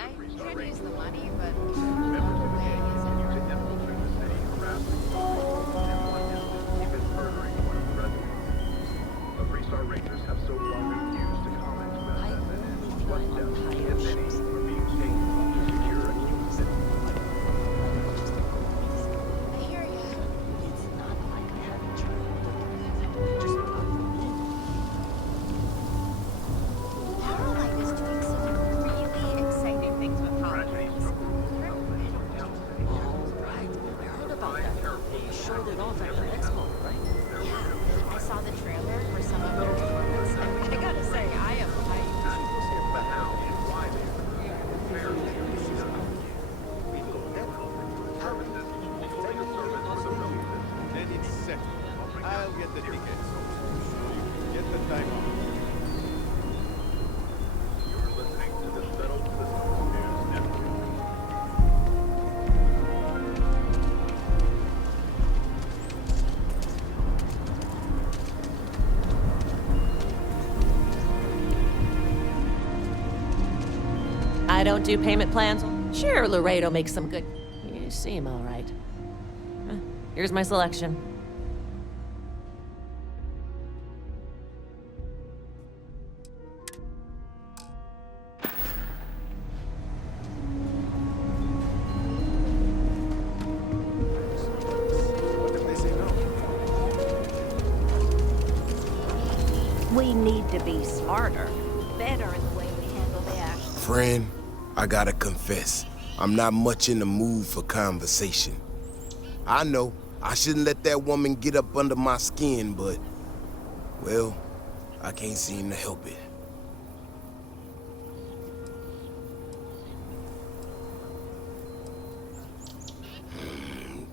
I could use the money, but the way isn't. Rangers have so far refused to comment about I that. only fly on higher ships. Are being taken to secure a new city. I hear ya. It's not like I haven't tried. Just not for me. Caroline is doing some really exciting things with holidays. All right. I heard about that. They showed it off at the expo, right? Yeah, I saw the trailer for some of their performance. I gotta say, I am hyped. Then it's set. I'll get the tickets. Get the time off. You're listening to the Settled Systems News Network. I don't do payment plans. Sure, Laredo makes some good. You seem all right. Here's my selection. What if they say no? We need to be smarter, better in the way we handle the action. Friend, I gotta confess, I'm not much in the mood for conversation. I know I shouldn't let that woman get up under my skin, but, well, I can't seem to help it.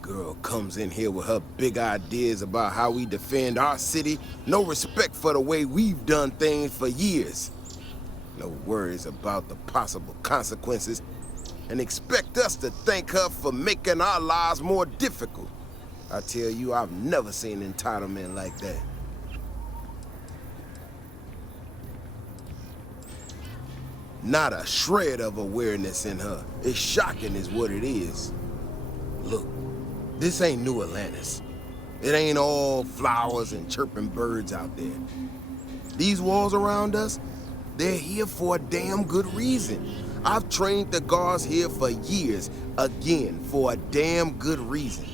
Girl comes in here with her big ideas about how we defend our city, no respect for the way we've done things for years. No worries about the possible consequences, and expect us to thank her for making our lives more difficult. I tell you, I've never seen entitlement like that. Not a shred of awareness in her. It's shocking is what it is. Look, this ain't New Atlantis. It ain't all flowers and chirping birds out there. These walls around us, they're here for a damn good reason. I've trained the guards here for years, again, for a damn good reason.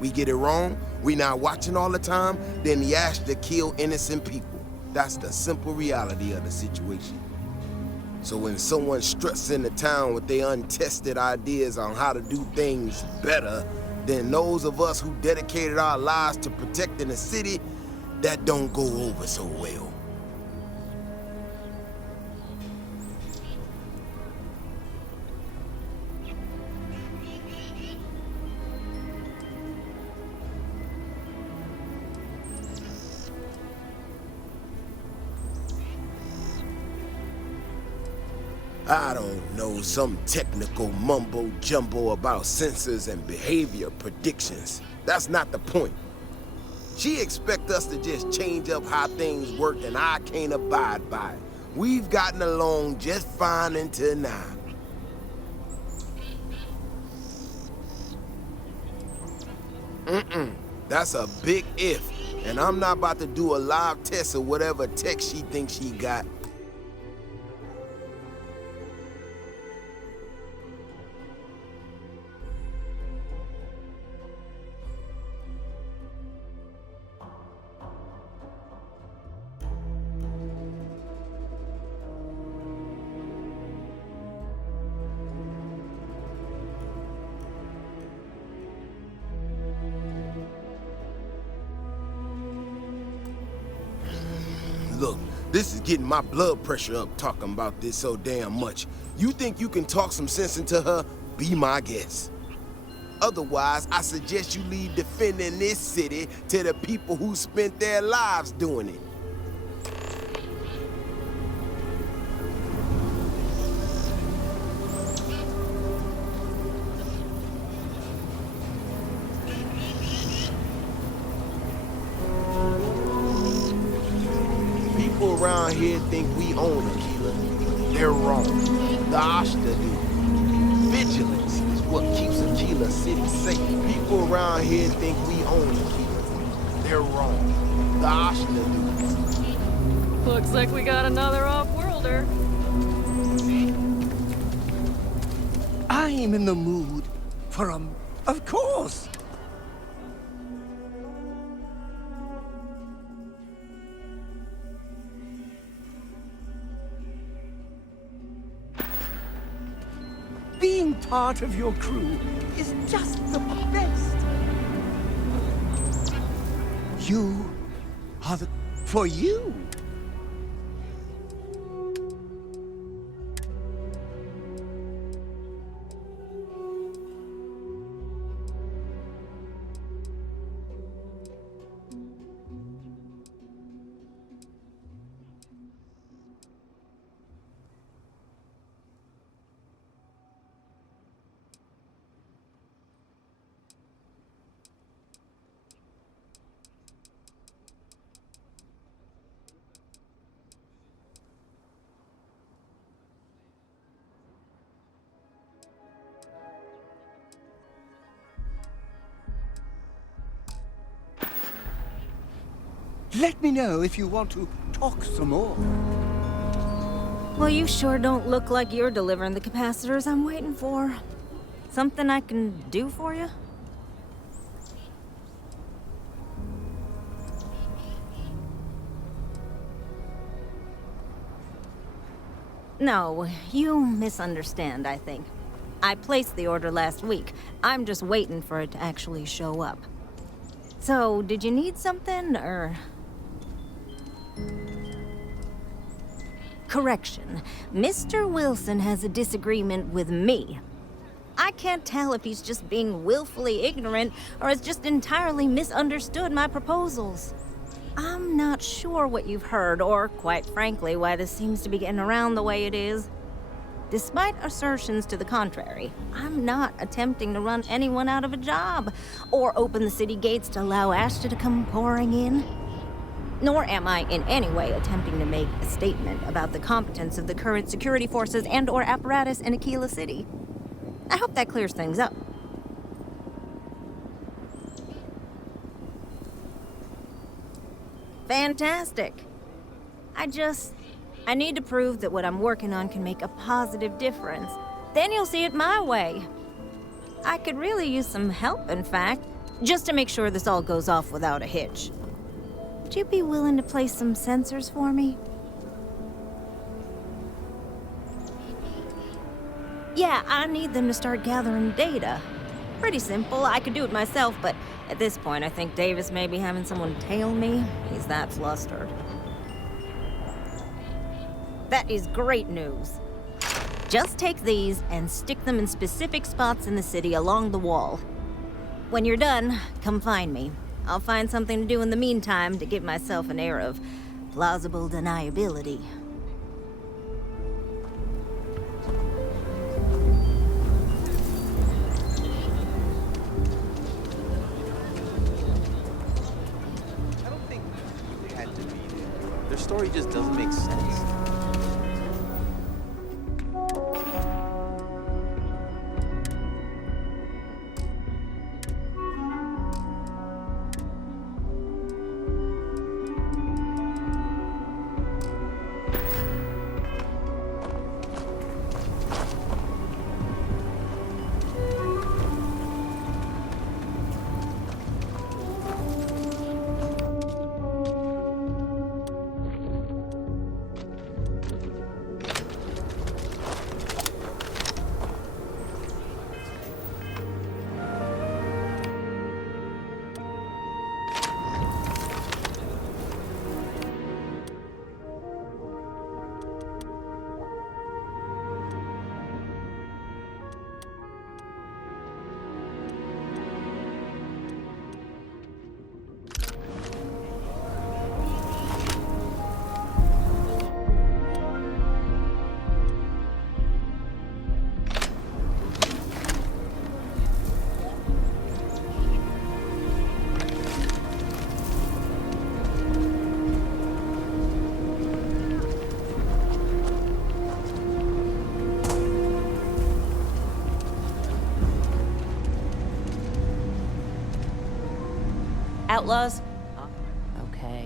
We get it wrong, we not watching all the time, then the ash to kill innocent people. That's the simple reality of the situation. So when someone struts into town with their untested ideas on how to do things better than those of us who dedicated our lives to protecting the city, that don't go over so well. I don't know, some technical mumbo-jumbo about sensors and behavior predictions. That's not the point. She expects us to just change up how things work, and I can't abide by it. We've gotten along just fine until now. That's a big if, and I'm not about to do a live test of whatever tech she thinks she got. Look, this is getting my blood pressure up talking about this so damn much. You think you can talk some sense into her? Be my guest. Otherwise, I suggest you leave defending this city to the people who spent their lives doing it. People around here think we own Aquila. They're wrong. The Ashta do. Vigilance is what keeps Aquila City safe. People around here think we own Aquila. They're wrong. The Ashta do. Looks like we got another off-worlder. I'm in the mood for of course. Being part of your crew is just the best. You are the... for you. Let me know if you want to talk some more. Well, you sure don't look like you're delivering the capacitors I'm waiting for. Something I can do for you? No, you misunderstand, I think. I placed the order last week. I'm just waiting for it to actually show up. So, did you need something, or...? Correction. Mr. Wilson has a disagreement with me. I can't tell if he's just being willfully ignorant or has just entirely misunderstood my proposals. I'm not sure what you've heard, or, quite frankly, why this seems to be getting around the way it is. Despite assertions to the contrary, I'm not attempting to run anyone out of a job or open the city gates to allow Ashta to come pouring in. Nor am I in any way attempting to make a statement about the competence of the current security forces and/or apparatus in Aquila City. I hope that clears things up. Fantastic. I need to prove that what I'm working on can make a positive difference. Then you'll see it my way. I could really use some help, in fact, just to make sure this all goes off without a hitch. Would you be willing to place some sensors for me? Yeah, I need them to start gathering data. Pretty simple, I could do it myself, but at this point I think Davis may be having someone tail me. He's that flustered. That is great news. Just take these and stick them in specific spots in the city along the wall. When you're done, come find me. I'll find something to do in the meantime to give myself an air of plausible deniability. I don't think they had to be there. Their story just doesn't make sense. outlaws? Okay.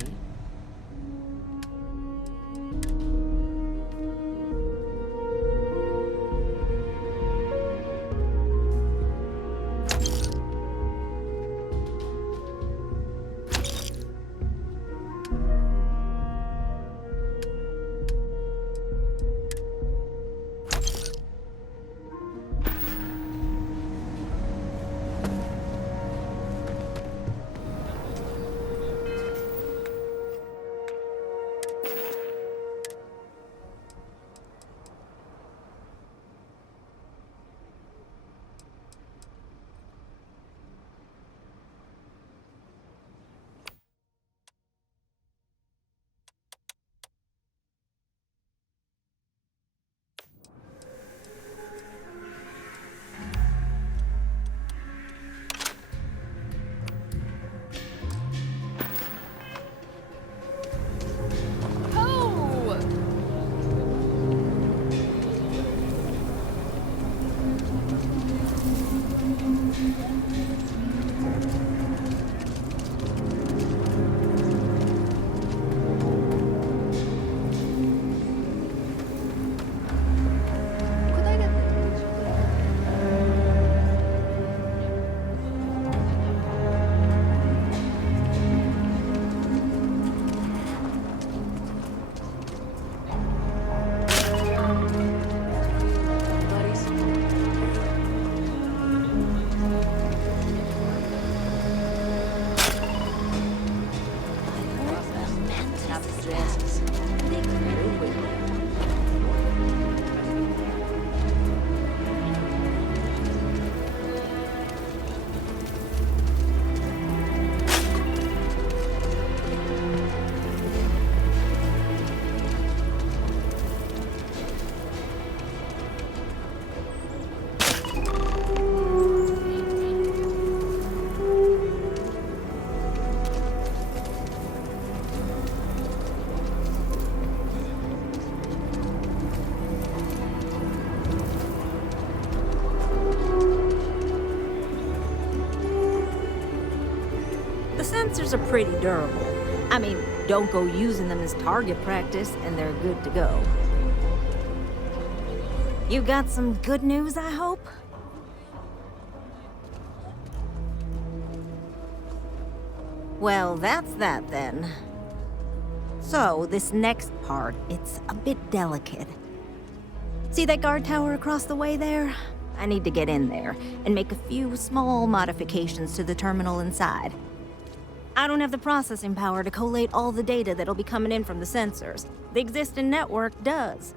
The sensors are pretty durable. I mean, don't go using them as target practice and they're good to go. You got some good news, I hope? Well, that's that then. So, this next part, it's a bit delicate. See that guard tower across the way there? I need to get in there and make a few small modifications to the terminal inside. I don't have the processing power to collate all the data that'll be coming in from the sensors. The existing network does.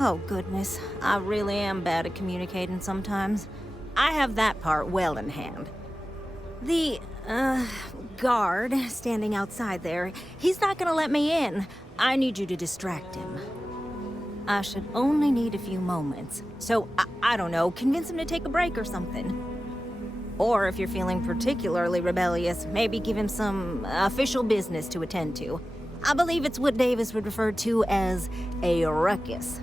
Oh goodness, I really am bad at communicating sometimes. I have that part well in hand. The, guard standing outside there, he's not gonna let me in. I need you to distract him. I should only need a few moments. So, I don't know, convince him to take a break or something. Or if you're feeling particularly rebellious, maybe give him some official business to attend to. I believe it's what Davis would refer to as a ruckus.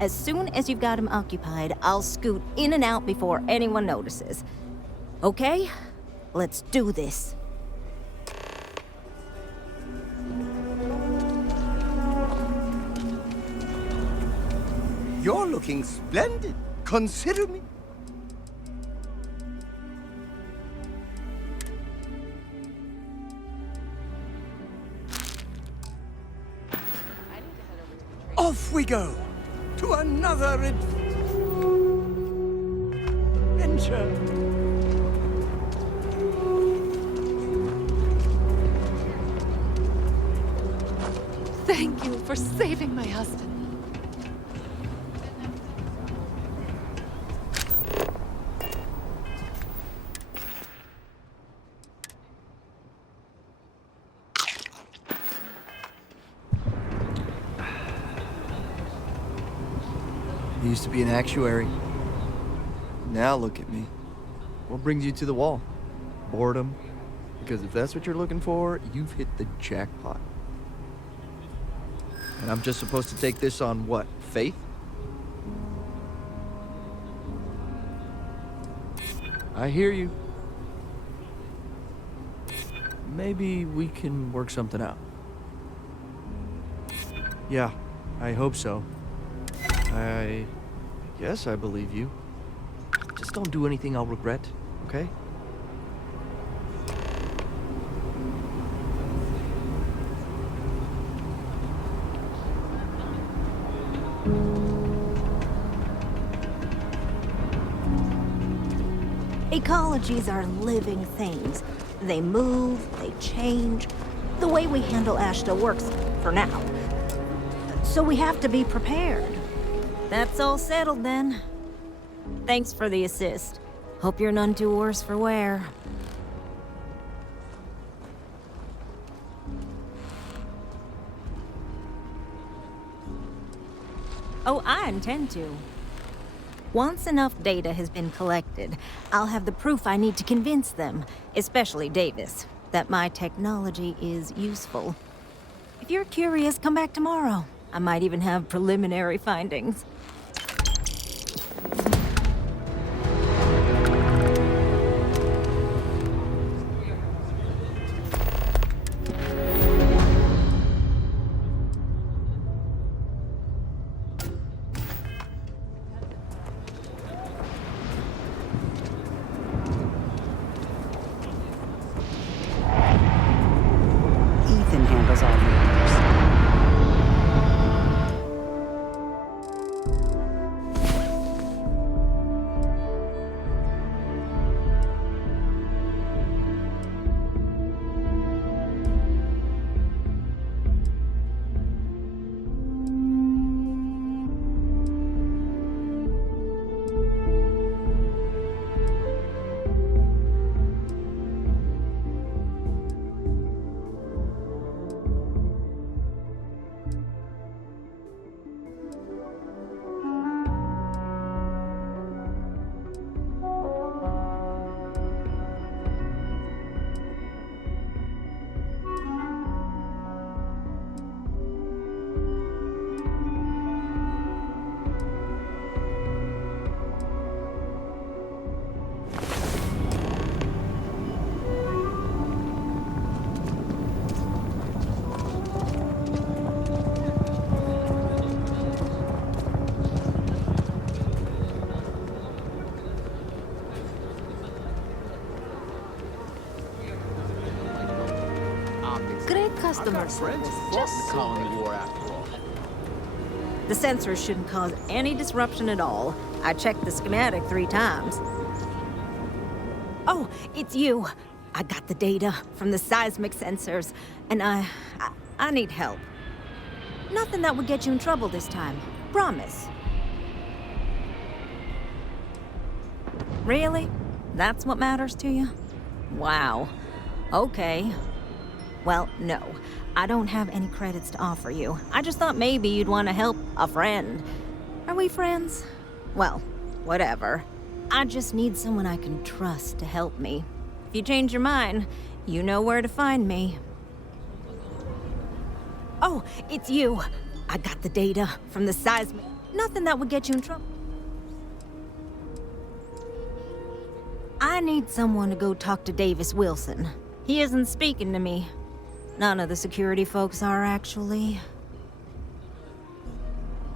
As soon as you've got him occupied, I'll scoot in and out before anyone notices. Okay? Let's do this. You're looking splendid. Consider me. Off we go to another adventure. Thank you for saving my husband. I used to be an actuary. Now look at me. What brings you to the wall? Boredom? Because if that's what you're looking for, you've hit the jackpot. And I'm just supposed to take this on what? Faith? I hear you. Maybe we can work something out. Yeah, I hope so. I guess I believe you. Just don't do anything I'll regret, okay? Ecologies are living things. They move, they change. The way we handle Ashta works for now. So we have to be prepared. That's all settled then. Thanks for the assist. Hope you're none too worse for wear. Oh, I intend to. Once enough data has been collected, I'll have the proof I need to convince them, especially Davis, that my technology is useful. If you're curious, come back tomorrow. I might even have preliminary findings. Ethan handles all the others. Great customer service. Just so the sensors shouldn't cause any disruption at all. I checked the schematic 3 times. Oh, it's you. I got the data from the seismic sensors, and I need help. Nothing that would get you in trouble this time. Promise. Really? That's what matters to you? Wow. Okay. Well, no. I don't have any credits to offer you. I just thought maybe you'd want to help a friend. Are we friends? Well, whatever. I just need someone I can trust to help me. If you change your mind, you know where to find me. Oh, it's you. I got the data from the seismic. Nothing that would get you in trouble. I need someone to go talk to Davis Wilson. He isn't speaking to me. None of the security folks are, actually.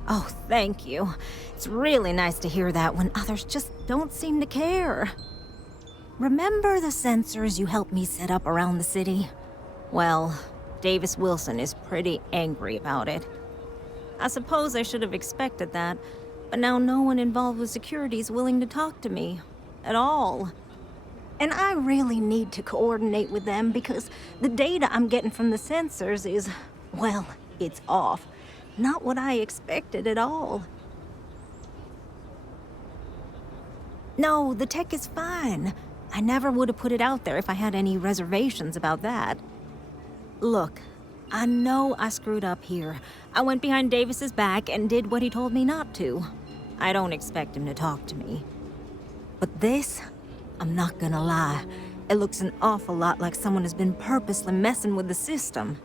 Oh, thank you. It's really nice to hear that when others just don't seem to care. Remember the sensors you helped me set up around the city? Well, Davis Wilson is pretty angry about it. I suppose I should have expected that, but now no one involved with security is willing to talk to me. At all. And I really need to coordinate with them because the data I'm getting from the sensors is, well, it's off. Not what I expected at all. No, the tech is fine. I never would have put it out there if I had any reservations about that. Look, I know I screwed up here. I went behind Davis's back and did what he told me not to. I don't expect him to talk to me. But this, I'm not gonna lie, it looks an awful lot like someone has been purposely messing with the system.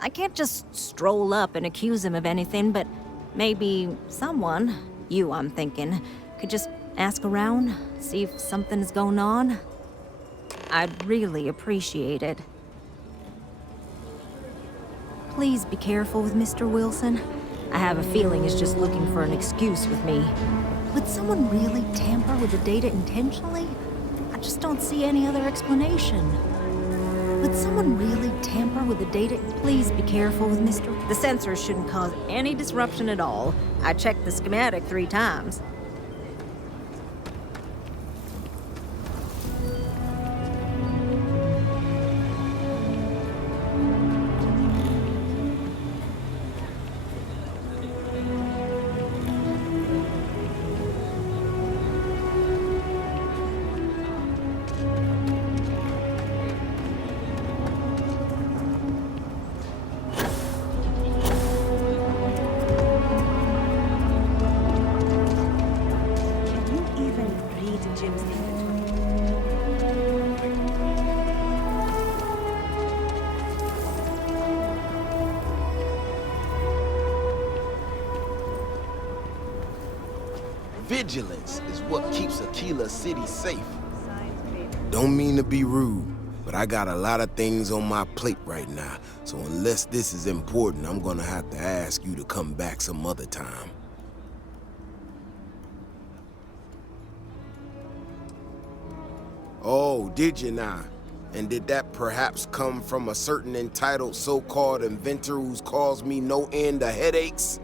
I can't just stroll up and accuse him of anything, but maybe someone, you I'm thinking, could just ask around, see if something's going on? I'd really appreciate it. Please be careful with Mr. Wilson. I have a feeling he's just looking for an excuse with me. Would someone really tamper with the data intentionally? I just don't see any other explanation. Would someone really tamper with the data? Please be careful with Mr. The sensors shouldn't cause any disruption at all. I checked the schematic 3 times. Vigilance is what keeps Aquila City safe. Don't mean to be rude, but I got a lot of things on my plate right now, so unless this is important, I'm gonna have to ask you to come back some other time. Oh, did you now? And did that perhaps come from a certain entitled so-called inventor who's caused me no end of headaches?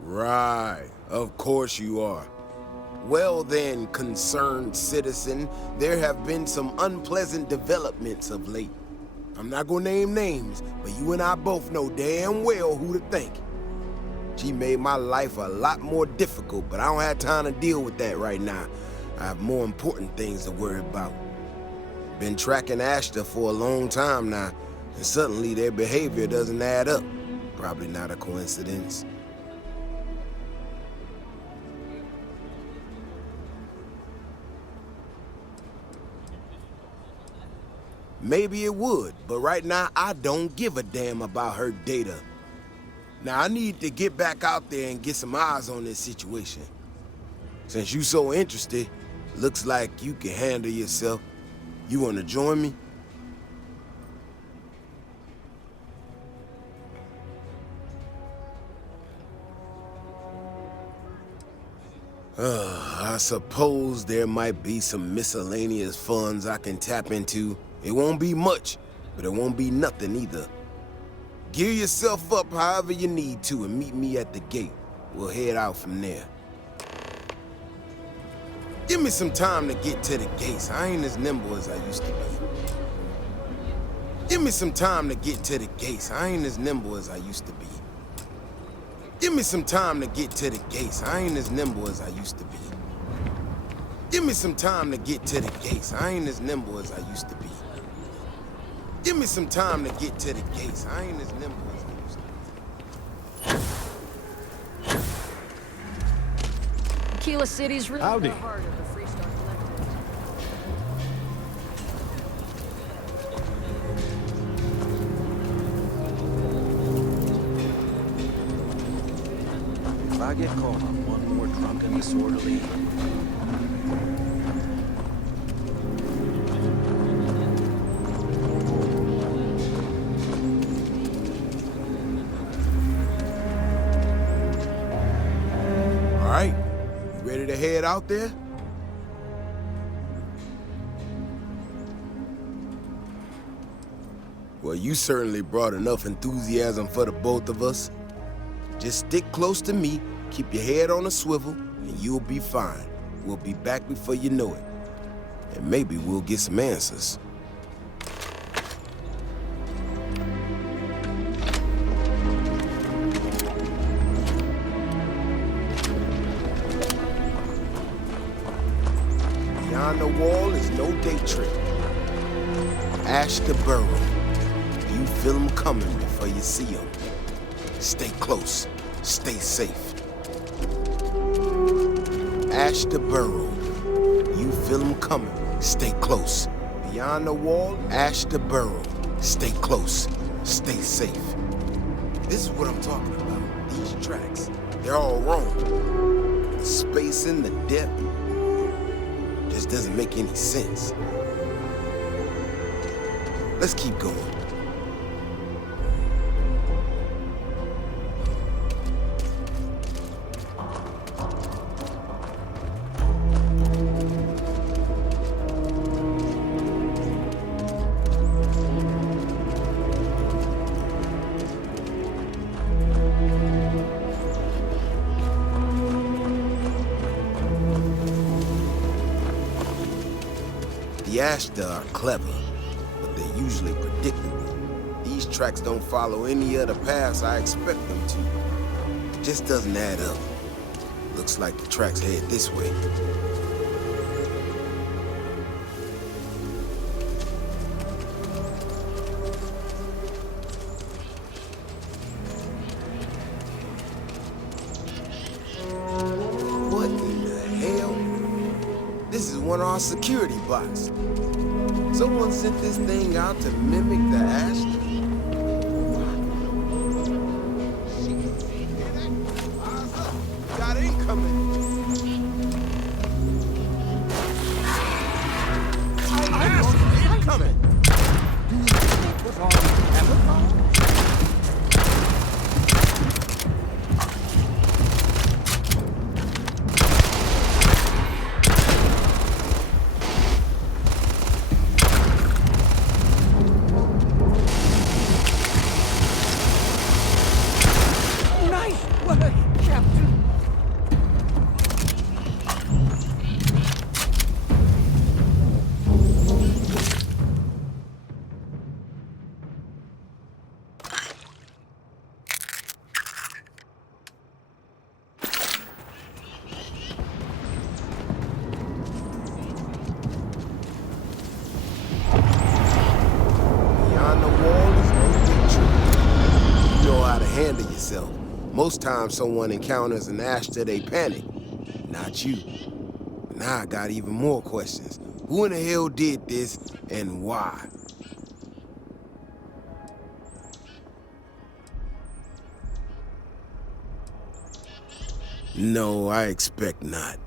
Right, of course you are. Well then, concerned citizen, there have been some unpleasant developments of late. I'm not gonna name names, but you and I both know damn well who to thank. She made my life a lot more difficult, but I don't have time to deal with that right now. I have more important things to worry about. Been tracking Ashton for a long time now, and suddenly their behavior doesn't add up. Probably not a coincidence. Maybe it would, but right now I don't give a damn about her data. Now I need to get back out there and get some eyes on this situation. Since you so interested, looks like you can handle yourself. You wanna join me? I suppose there might be some miscellaneous funds I can tap into. It won't be much, but it won't be nothing either. Gear yourself up however you need to and meet me at the gate. We'll head out from there. Give me some time to get to the gates. I ain't as nimble as I used to be. Give me some time to get to the gates. I ain't as nimble as I used to be. Give me some time to get to the gates. I ain't as nimble as I used to be. Give me some time to get to the gates. I ain't as nimble as I used to be. Give me some time to get to the gates. I ain't as nimble as I used to be. Aquila City's really Howdy. the heart of the Freestar Collective. If I get caught on one more drunken disorderly... All right, you ready to head out there? Well, you certainly brought enough enthusiasm for the both of us. Just stick close to me, keep your head on a swivel, and you'll be fine. We'll be back before you know it. And maybe we'll get some answers. Beyond the wall is no day trip. Ash to burrow. You feel them coming before you see them. Stay close. Stay safe. Ash to burrow. You feel them coming. Stay close. Beyond the wall, ash to burrow. Stay close. Stay safe. This is what I'm talking about. These tracks, they're all wrong. The spacing, the depth, just doesn't make any sense. Let's keep going. The Ashta are clever, but they're usually predictable. These tracks don't follow any other paths I expect them to. It just doesn't add up. Looks like the tracks head this way. What in the hell? This is one of our security bots. Someone sent this thing out to mimic the Ashton. Got incoming. Incoming. Do you think it was all camouflage? Nice work, Captain. Beyond the wall is no victory. You know how to handle yourself. Most times someone encounters an Ashta, they panic. Not you. Now I got even more questions. Who in the hell did this, and why? No, I expect not.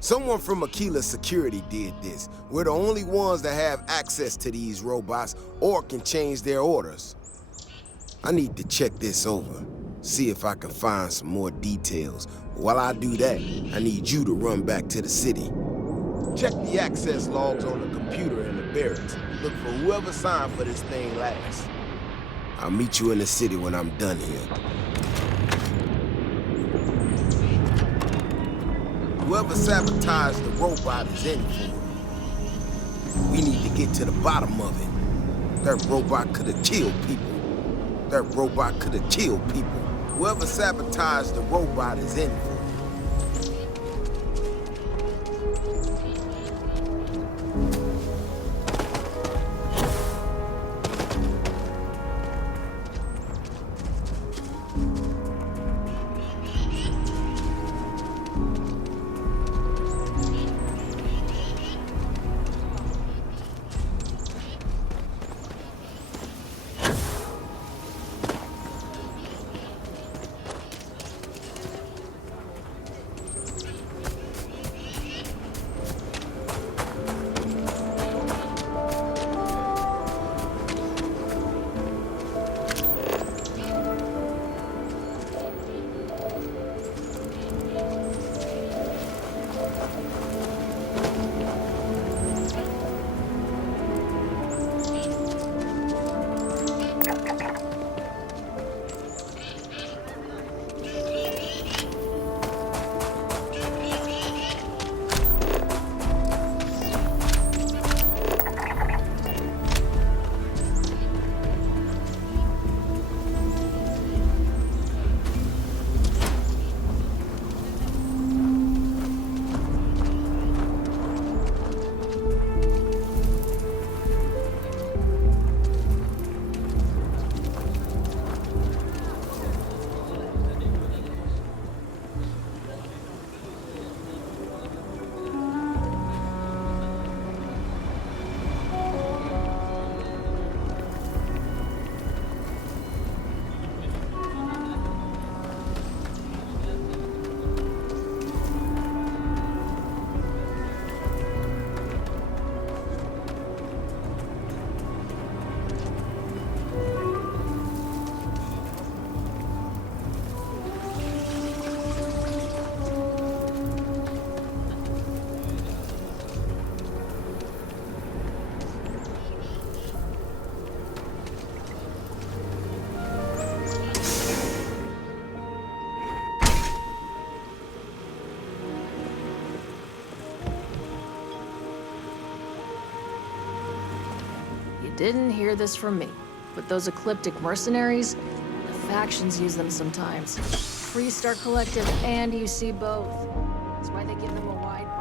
Someone from Aquila Security did this. We're the only ones that have access to these robots or can change their orders. I need to check this over, see if I can find some more details. While I do that, I need you to run back to the city. Check the access logs on the computer in the barracks. Look for whoever signed for this thing last. I'll meet you in the city when I'm done here. Whoever sabotaged the robot is in for it. We need to get to the bottom of it. That robot could have killed people. That robot could have killed people. Whoever sabotaged the robot is in for it. didn't hear this from me, but those ecliptic mercenaries, the factions use them sometimes. Freestar Collective and UC both. That's why they give them a wide berth.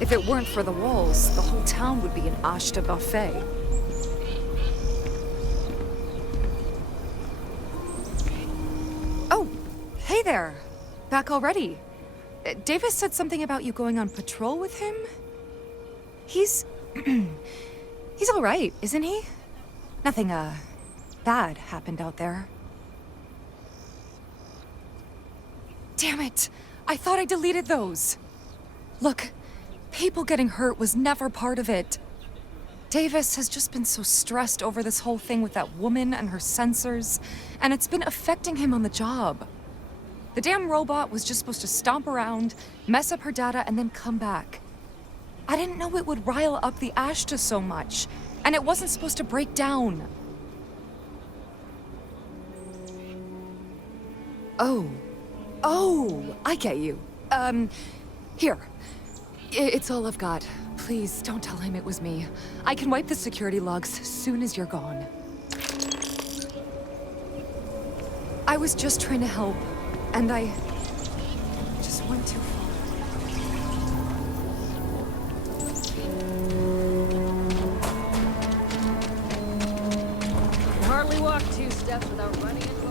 If it weren't for the walls, the whole town would be an Ashta buffet. Oh, hey there. Back already. Davis said something about you going on patrol with him? He's... he's all right, isn't he? Nothing, bad happened out there. Damn it! I thought I deleted those! Look, people getting hurt was never part of it. Davis has just been so stressed over this whole thing with that woman and her sensors, and it's been affecting him on the job. The damn robot was just supposed to stomp around, mess up her data, and then come back. I didn't know it would rile up the Ashta so much, and it wasn't supposed to break down. Oh, I get you. Here. It's all I've got. Please, don't tell him it was me. I can wipe the security logs as soon as you're gone. I was just trying to help, and I just went too far. You can hardly walk 2 steps without running into a wall.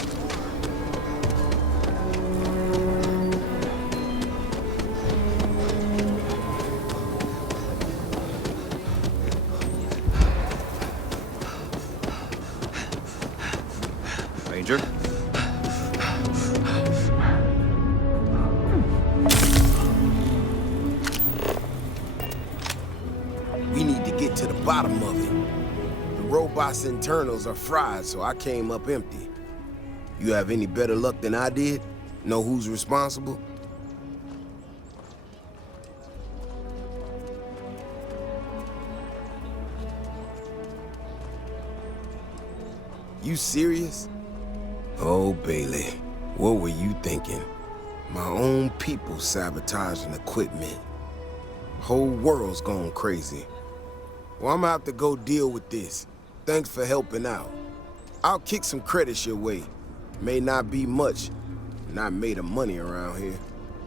Ranger? We need to get to the bottom of it. The robot's internals are fried, so I came up empty. You have any better luck than I did? Know who's responsible? You serious? Oh, Bailey, what were you thinking? My own people sabotaging equipment. Whole world's gone crazy. Well, I'm gonna have to go deal with this. Thanks for helping out. I'll kick some credits your way. May not be much. Not made of money around here.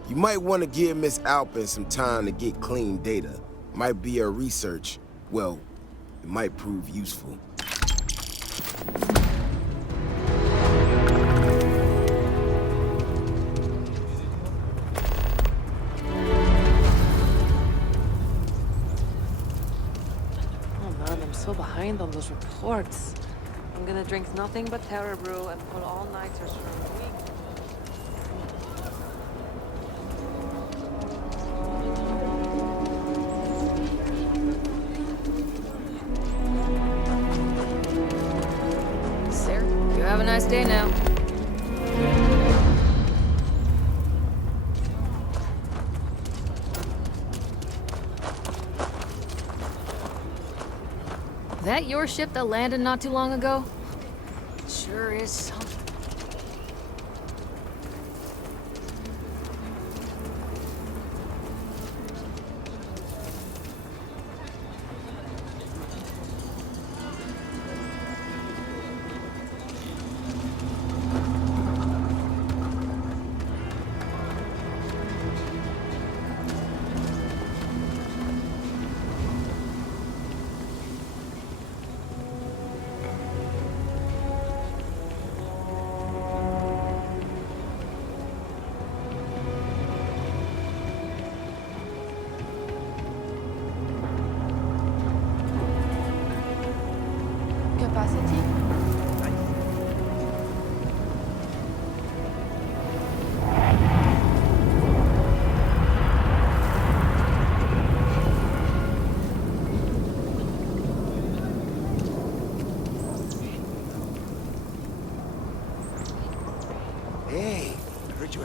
You might want to give Miss Alpin some time to get clean data. Might be her research. Well, it might prove useful. So behind on those reports. I'm gonna drink nothing but Terror Brew and pull all-nighters for a week. Sarah, you have a nice day now. That your ship that landed not too long ago? It sure is something.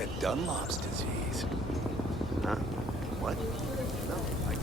with Dunlop's disease. Huh? What? No, I...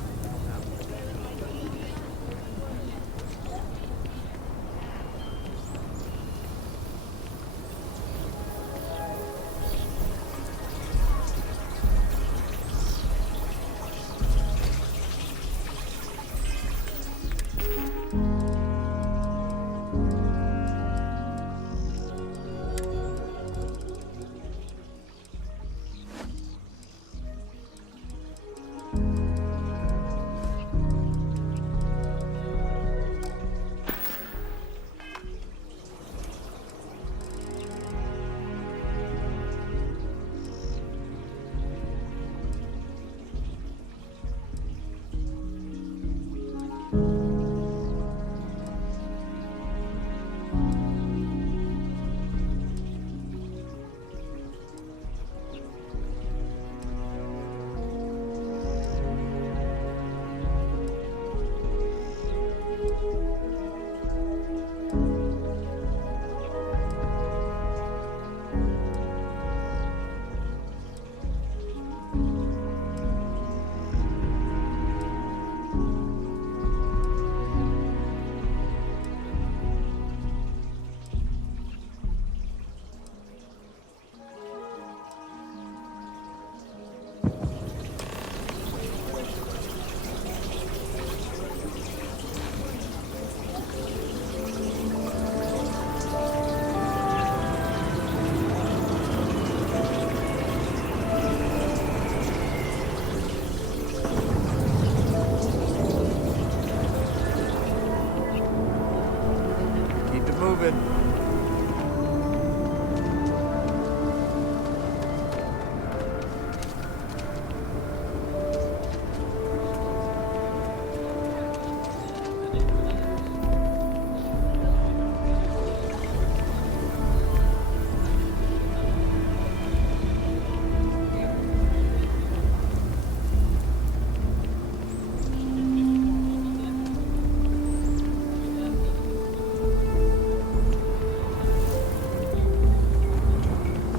Keep it moving.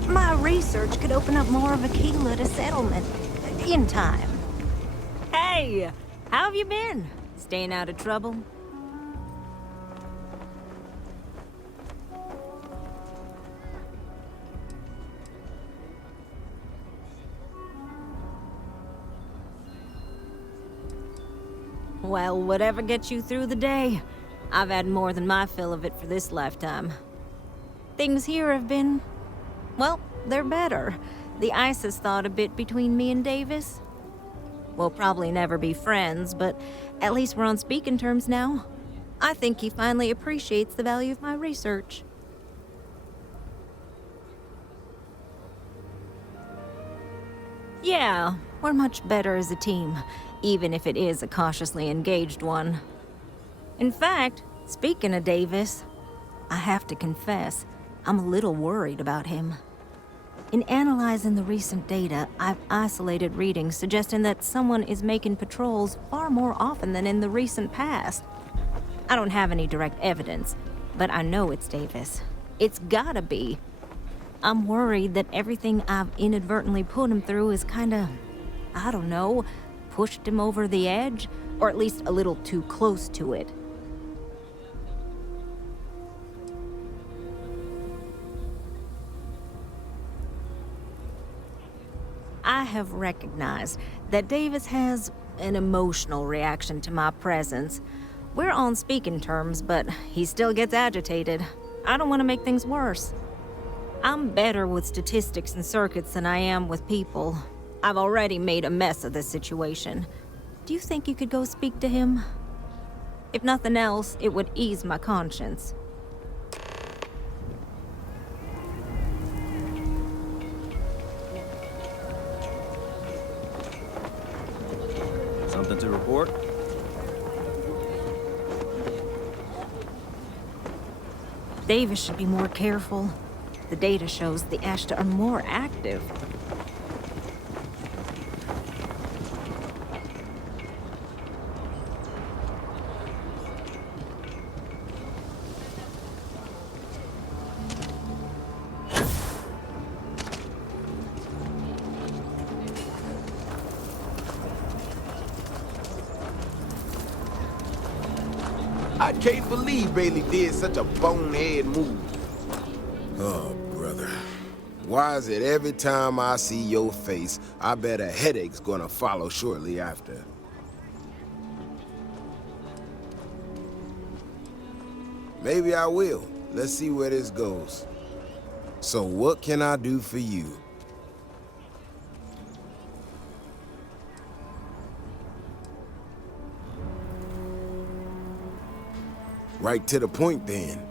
My research could open up more of a keyless to settlement. In time. Hey! How have you been? Staying out of trouble? Well, whatever gets you through the day. I've had more than my fill of it for this lifetime. Things here have been... well, they're better. The ice has thawed a bit between me and Davis. We'll probably never be friends, but at least we're on speaking terms now. I think he finally appreciates the value of my research. Yeah, we're much better as a team, even if it is a cautiously engaged one. In fact, speaking of Davis, I have to confess, I'm a little worried about him. In analyzing the recent data, I've isolated readings suggesting that someone is making patrols far more often than in the recent past. I don't have any direct evidence, but I know it's Davis. It's gotta be. I'm worried that everything I've inadvertently put him through is kinda, I don't know, pushed him over the edge, or at least a little too close to it. I have recognized that Davis has an emotional reaction to my presence. We're on speaking terms, but he still gets agitated. I don't want to make things worse. I'm better with statistics and circuits than I am with people. I've already made a mess of this situation. Do you think you could go speak to him? If nothing else, it would ease my conscience. Something to report? Davis should be more careful. The data shows the Ashta are more active. Can't believe Bailey did such a bonehead move. Oh, brother. Why is it every time I see your face, I bet a headache's gonna follow shortly after? Maybe I will. Let's see where this goes. So what can I do for you? Right to the point, then.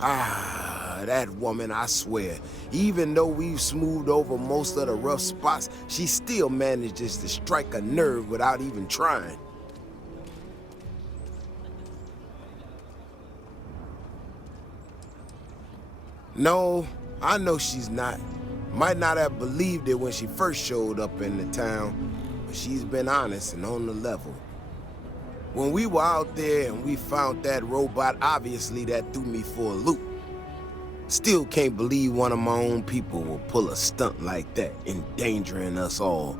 Ah, that woman, I swear. Even though we've smoothed over most of the rough spots, she still manages to strike a nerve without even trying. No, I know she's not. Might not have believed it when she first showed up in the town, but she's been honest and on the level. When we were out there and we found that robot, obviously that threw me for a loop. Still can't believe one of my own people will pull a stunt like that, endangering us all.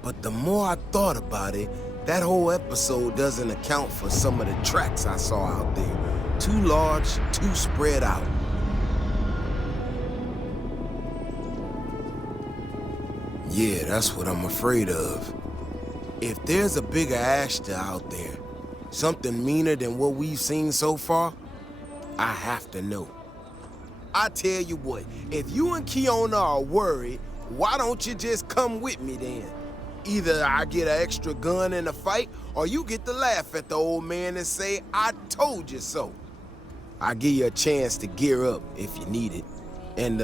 But the more I thought about it, that whole episode doesn't account for some of the tracks I saw out there. Too large, too spread out. Yeah, that's what I'm afraid of. If there's a bigger Ashta out there, something meaner than what we've seen so far, I have to know. I tell you what, if you and Kiona are worried, why don't you just come with me then? Either I get an extra gun in the fight, or you get to laugh at the old man and say, I told you so. I'll give you a chance to gear up if you need it. And,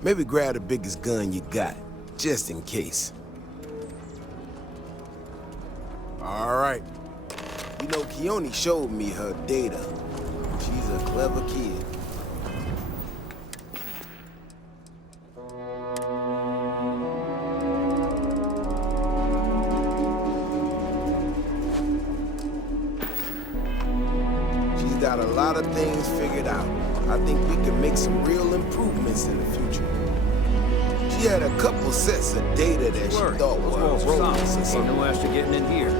maybe grab the biggest gun you got, just in case. All right. You know, Keone showed me her data. She's a clever kid. She's got a lot of things figured out. I think we can make some real improvements in the future. She had a couple sets of data that she thought were rodents or something. No Ashta getting in here.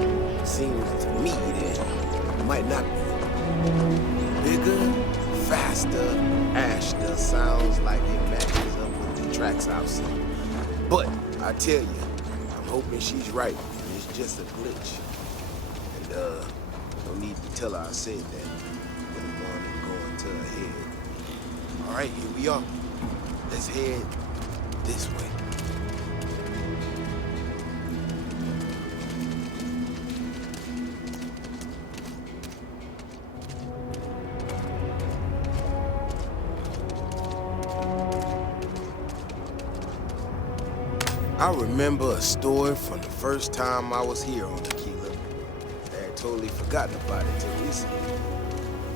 Seems to me that it might not be. Bigger, faster, Ashta sounds like it matches up with the tracks I've seen. But I tell you, I'm hoping she's right. It's just a glitch. And no need to tell her I said that. Wouldn't want it going to her head. All right, here we are. Let's head this way. I remember a story from the first time I was here on Tequila. I had totally forgotten about it till recently.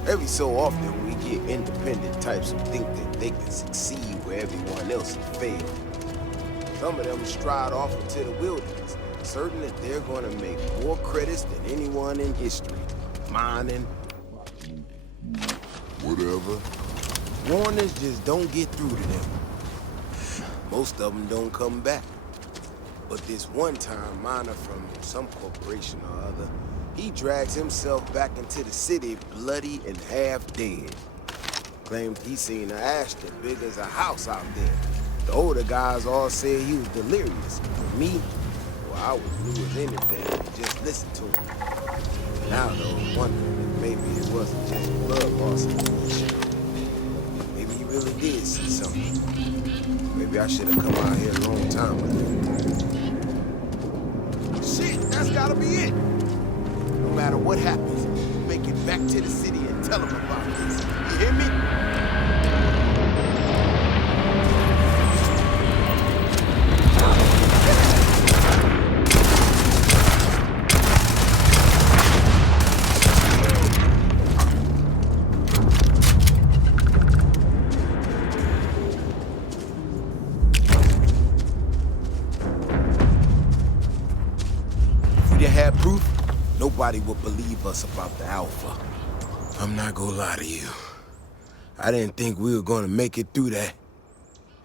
Every so often, we get independent types who think that they can succeed where everyone else has failed. Some of them stride off into the wilderness, certain that they're gonna make more credits than anyone in history. Mining, whatever. Warnings just don't get through to them. Most of them don't come back. But this one-time miner from some corporation or other, he drags himself back into the city bloody and half dead. Claimed he seen an Ashta big as a house out there. The older guys all said he was delirious. Me, well, I was blue as anything and just listened to him. Now, though, I'm wondering if maybe it wasn't just blood loss and bullshit. Maybe he really did see something. Maybe I should have come out here a long time ago. Shit, that's gotta be it. No matter what happens, make it back to the city and tell them about this. You hear me? Had proof, nobody would believe us about the Alpha. I'm not gonna lie to you. I didn't think we were gonna make it through that.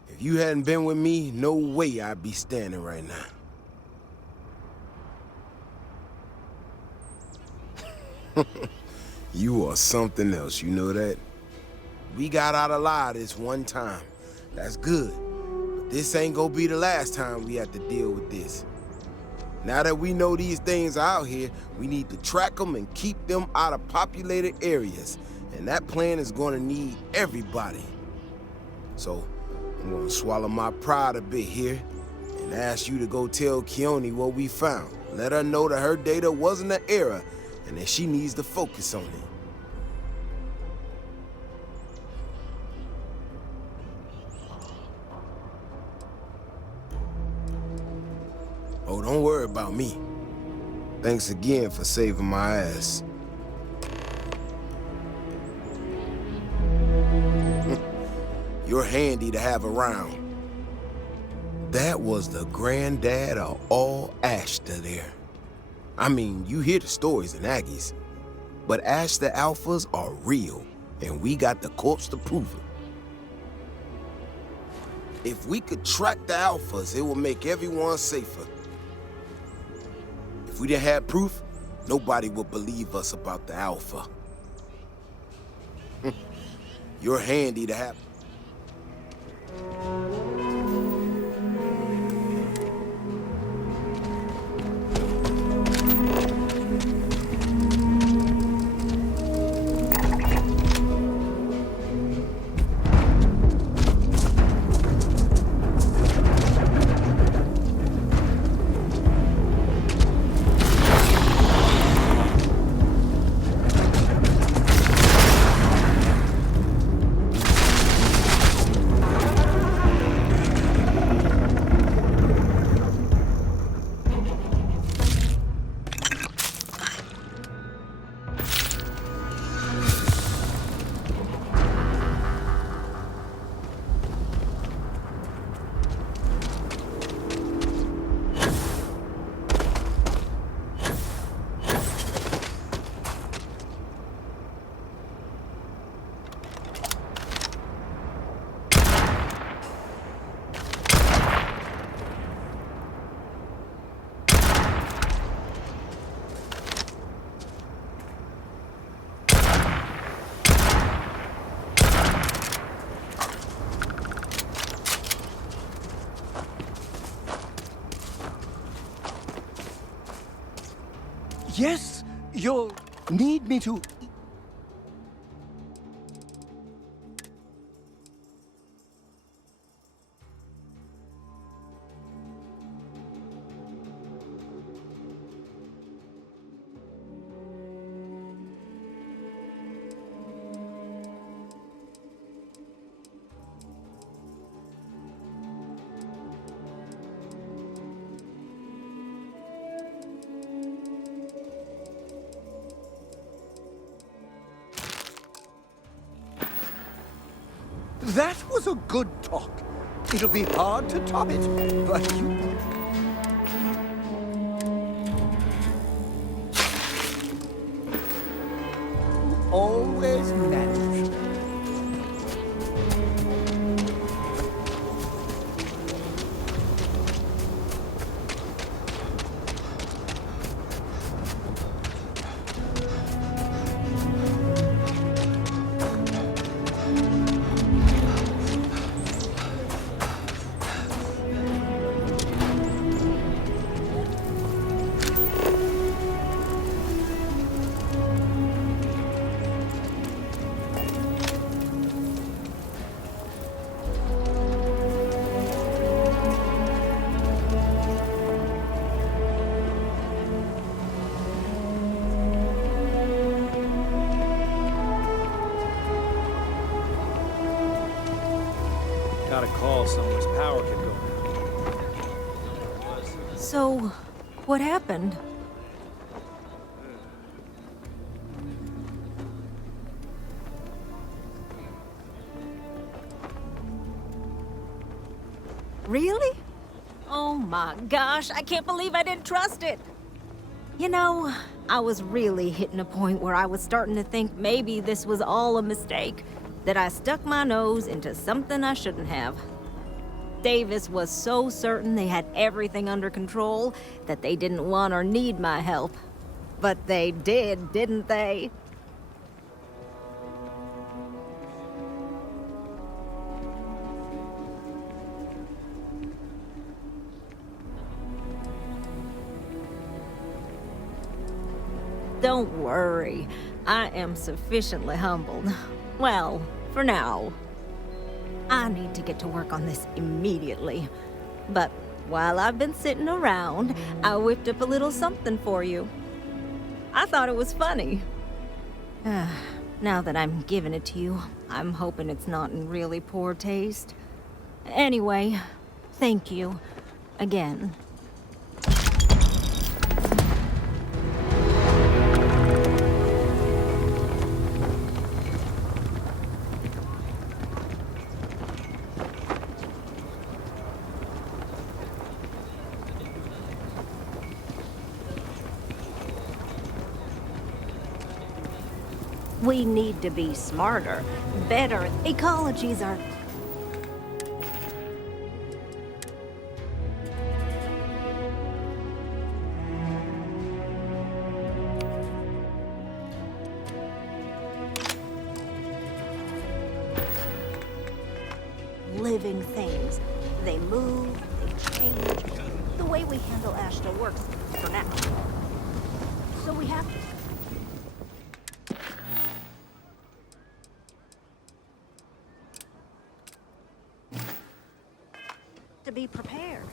If you hadn't been with me, no way I'd be standing right now. You are something else, you know that? We got out alive this one time. That's good. But this ain't gonna be the last time we have to deal with this. Now that we know these things are out here, we need to track them and keep them out of populated areas. And that plan is gonna need everybody. So, I'm gonna swallow my pride a bit here and ask you to go tell Keone what we found. Let her know that her data wasn't an error and that she needs to focus on it. Oh, don't worry about me. Thanks again for saving my ass. You're handy to have around. That was the granddad of all Ashta there. I mean, you hear the stories in Aggies, but Ashta Alphas are real, and we got the corpse to prove it. If we could track the Alphas, it would make everyone safer. If we didn't have proof, nobody would believe us about the Alpha. You're handy to have. Yes, you'll need me to... That was a good talk. It'll be hard to top it, but you... always manage. Got a call somewhere's power could go down. So, what happened? Really? Oh my gosh, I can't believe I didn't trust it. You know, I was really hitting a point where I was starting to think maybe this was all a mistake, that I stuck my nose into something I shouldn't have. Davis was so certain they had everything under control that they didn't want or need my help. But they did, didn't they? Don't worry. I am sufficiently humbled. Well, for now. I need to get to work on this immediately. But while I've been sitting around, I whipped up a little something for you. I thought it was funny. Now that I'm giving it to you, I'm hoping it's not in really poor taste. Anyway, thank you. Again. We need to be smarter, better. Ecologies are... living things. They move, they change. The way we handle Ashta works for now. So we have to be prepared.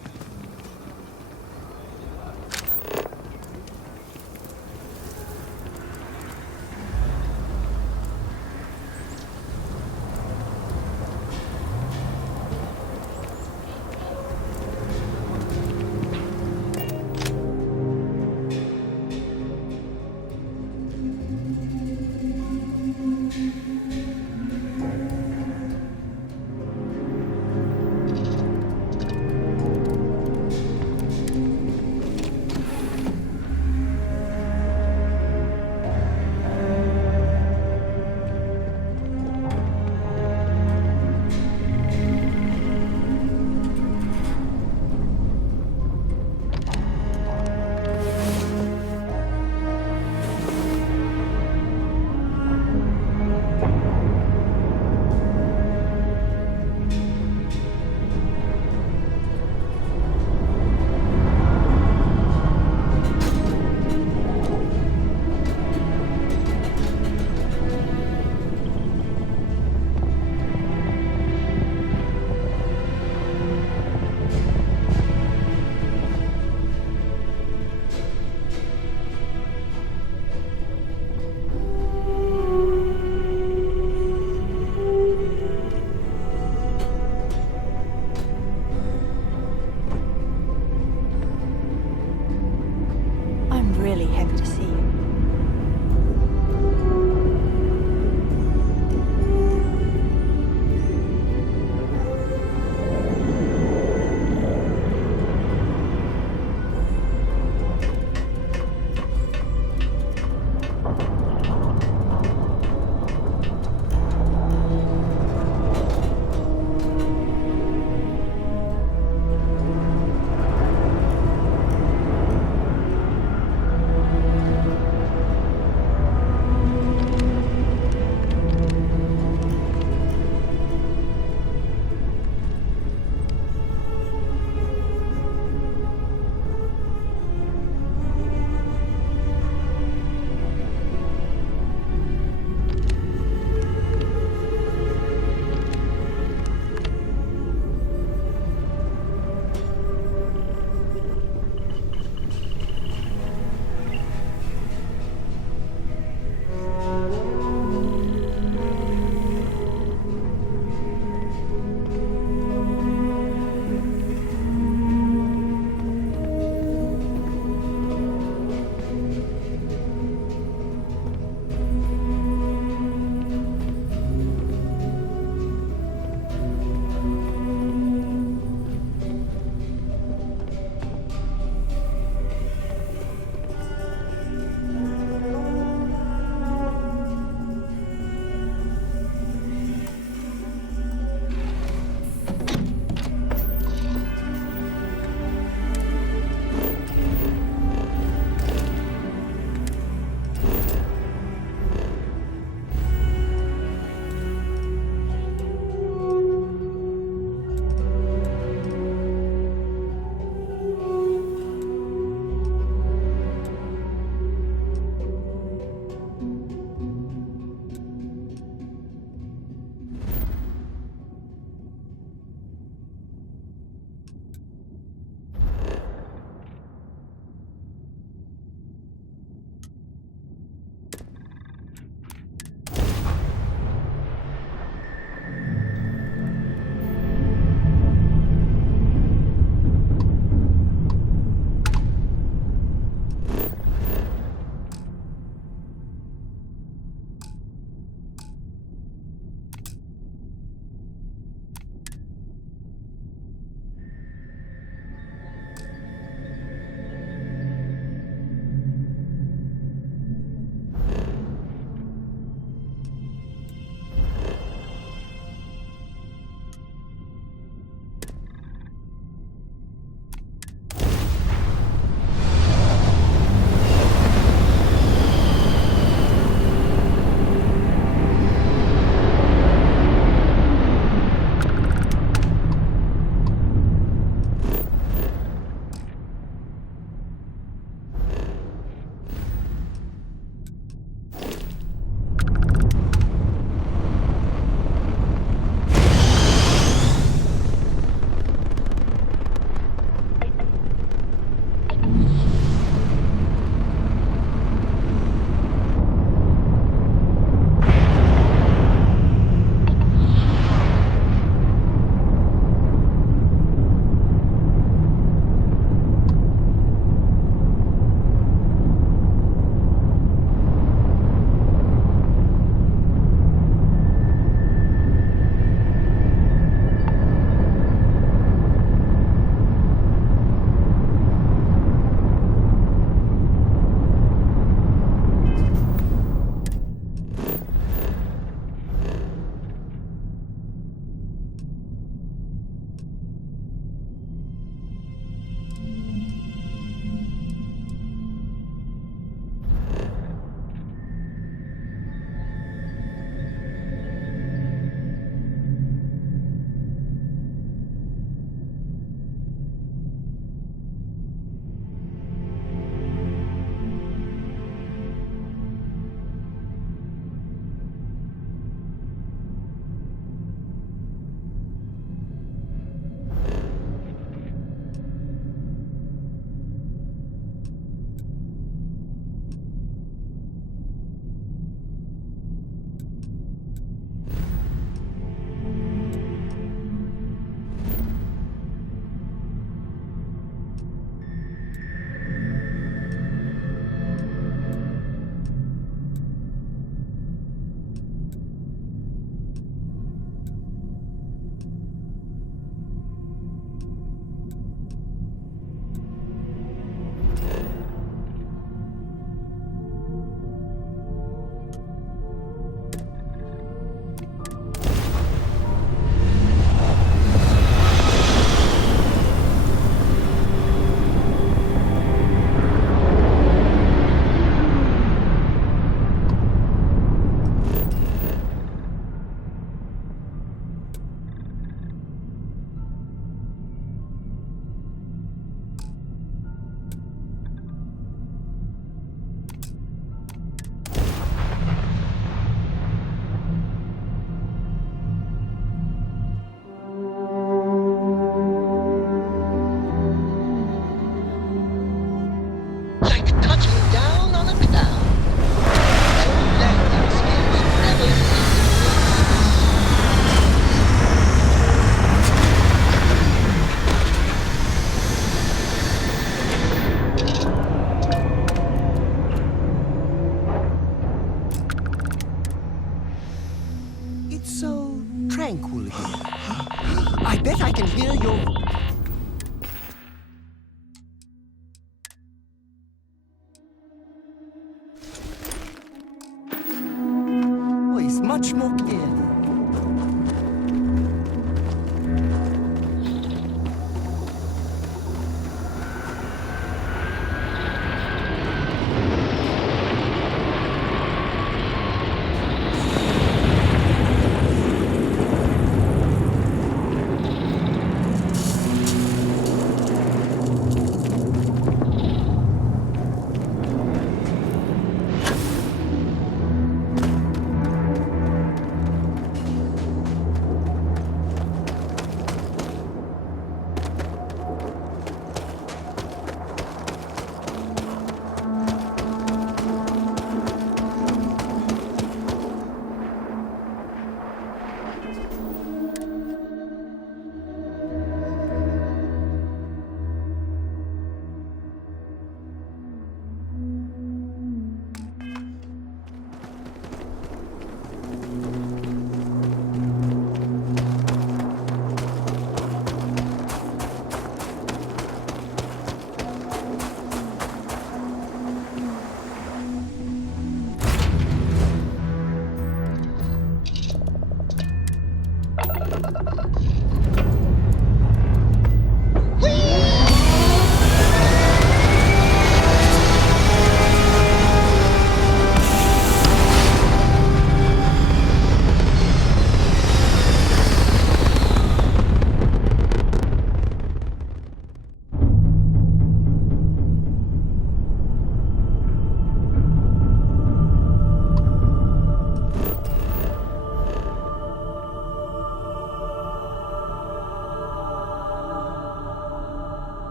It's so tranquil here. I bet I can hear your... voice much more clearly.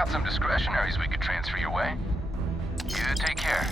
Got some discretionaries we could transfer your way. You take care.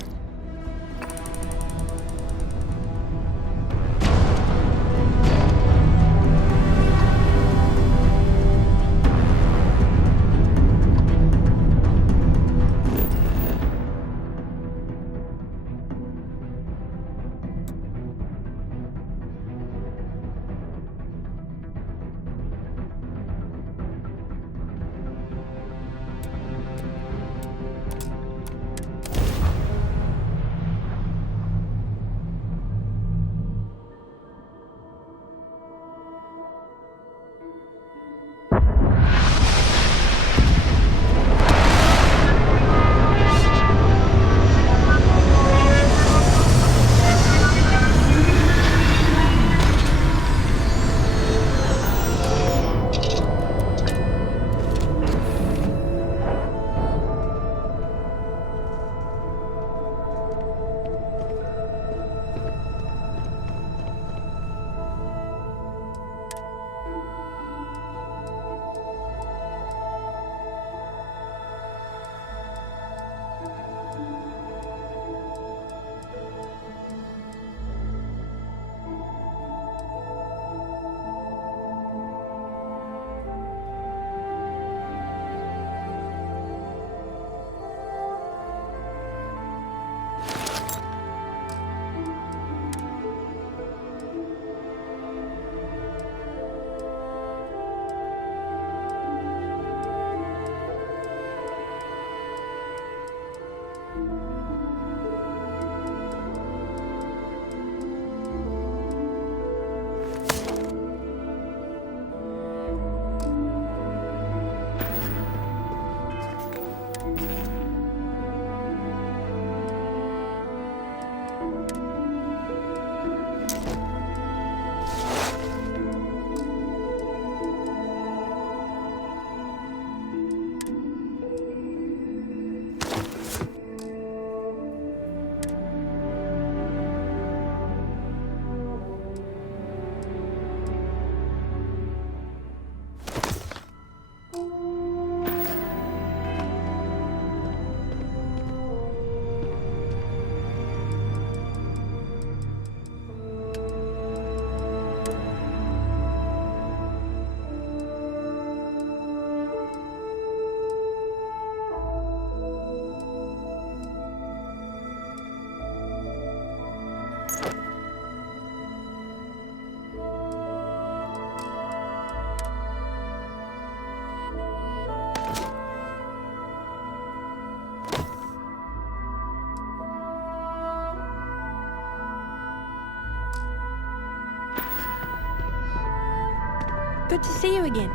Good to see you again.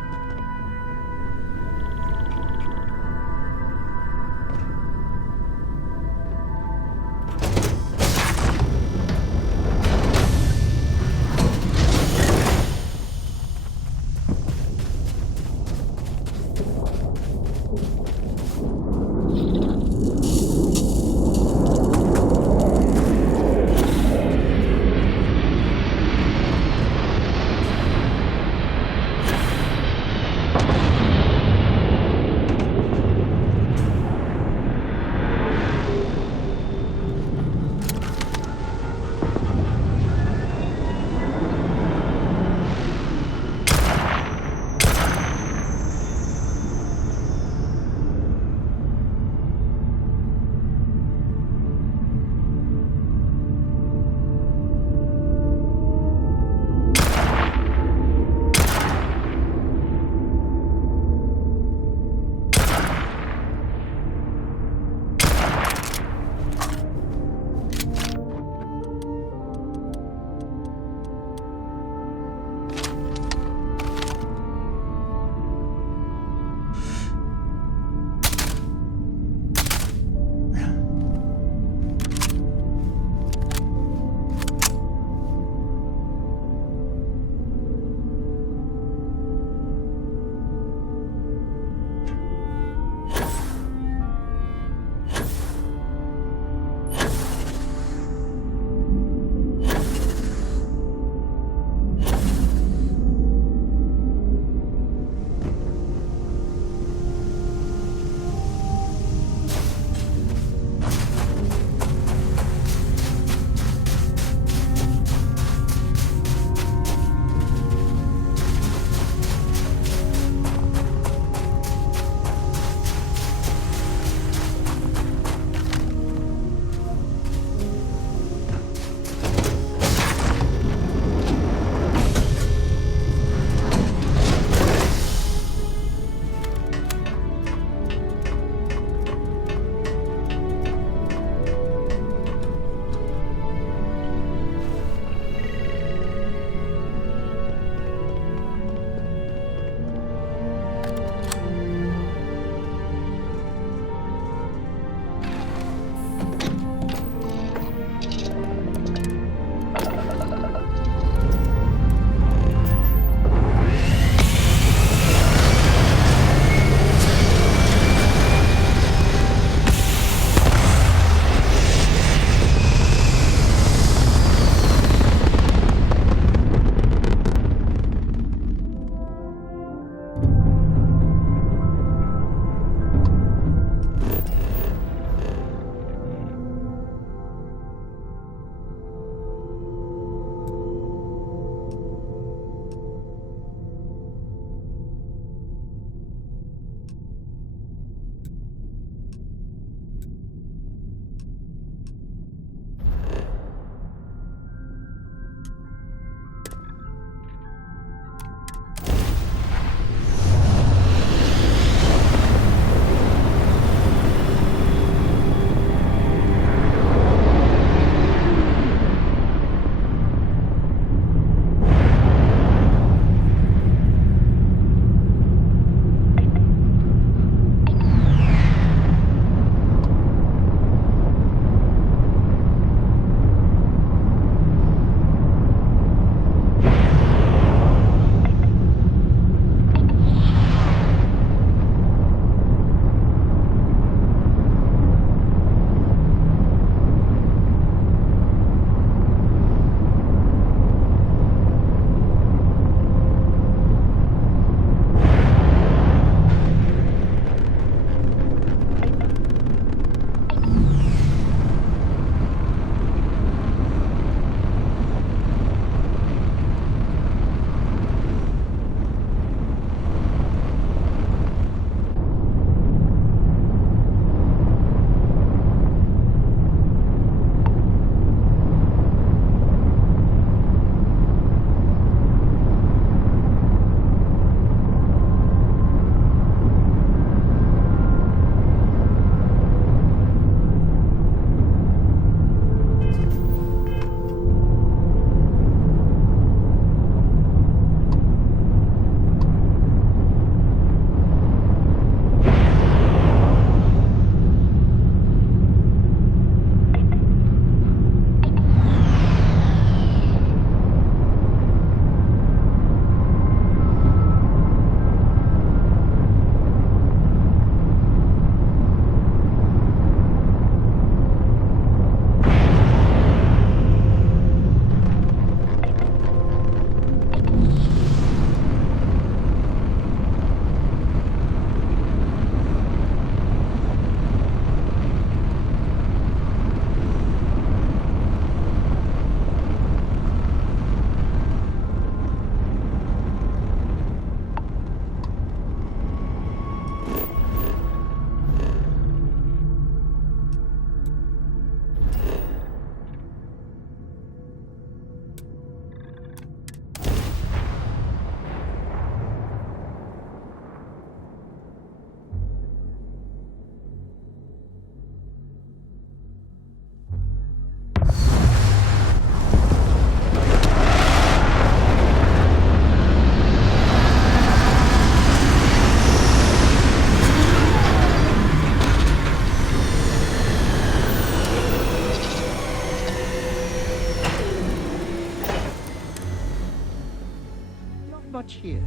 much here.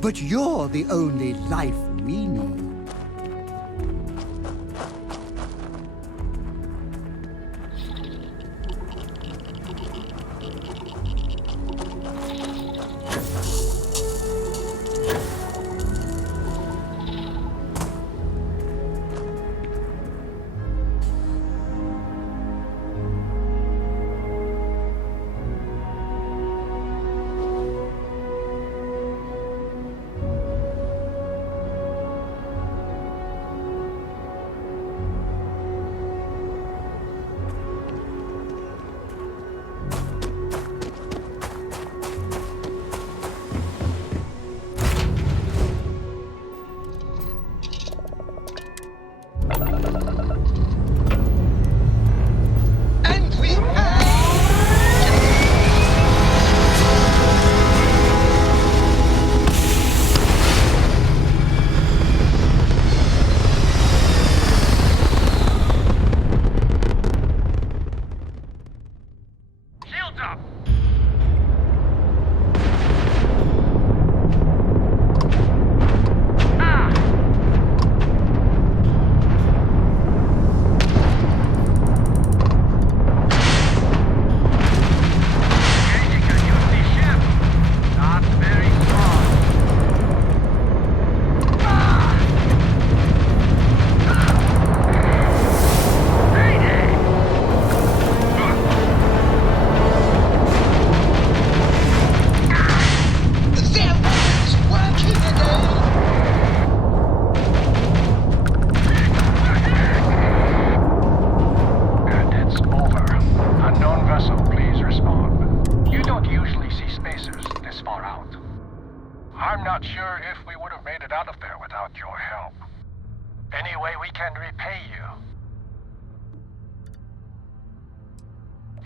But you're the only life we need.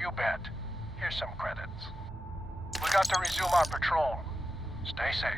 You bet. Here's some credits. We got to resume our patrol. Stay safe.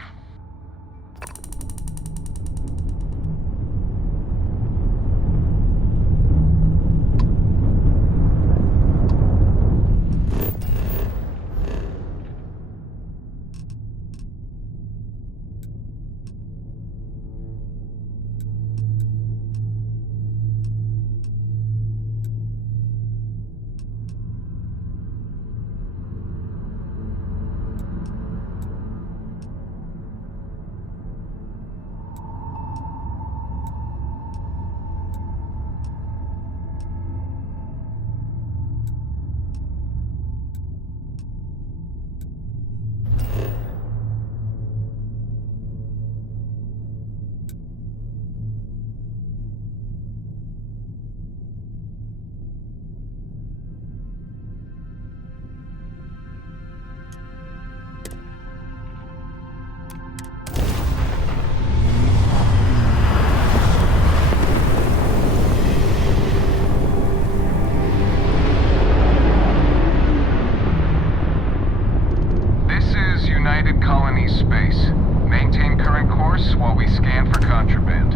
Space. Maintain current course while we scan for contraband.